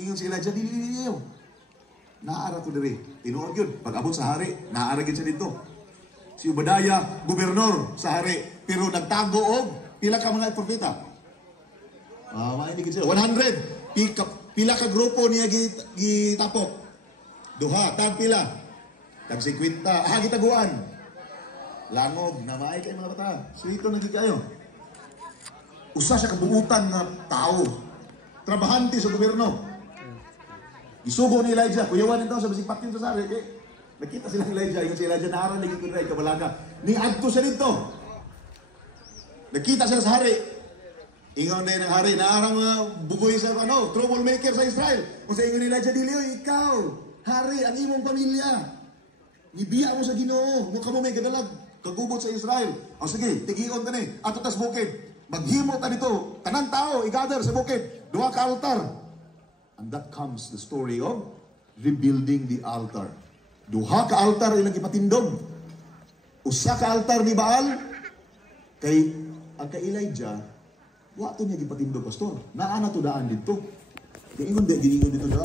ingon si Elijah, dili. Naara ko diri. Tinuod yun. Pag-abot sa hari, naara gyud siya dito. Si Obadiah, gobernador sa hari, pero nagtago og pila ka mga propeta. Mainigid sila. 100. Pila ka grupo niya gitapok. Duha, tag pila. Tag 50. Gitaguan. Langog, namay kay mga bata. Suito na kayo. Usa siya kabuutan na tao. Trabahante sa gobyerno. Isugo ni Elijah. Kuyawan nito sa basig patin sa sari. Nakita sila ni Elijah. Yung si Elijah naaran lagi ko rin kabalaga. Niadto siya dito. Nakita sila sa hari. Ingon din ng hari. Naarang bugoy sa troublemaker sa Israel. Kung sa ingon ni Elijah, dili, ikaw, hari, ang imong pamilya. Nibiya mo sa Ginoo. Mukha mo may gadalag. Kagubot sa Israel. O sige, tigion ka ni. Ato tas bukid. Maghimo ta dito. Tanang tao, i-gather sa bukid. Duha ka altar. And that comes the story of rebuilding the altar. Duha ka altar ilang ipatindog. Usa ka altar ni Baal. Kay ang kay Elijah, wato niya ipatindog, pastor. Naana to daan dito. Kaya ingon dito daan.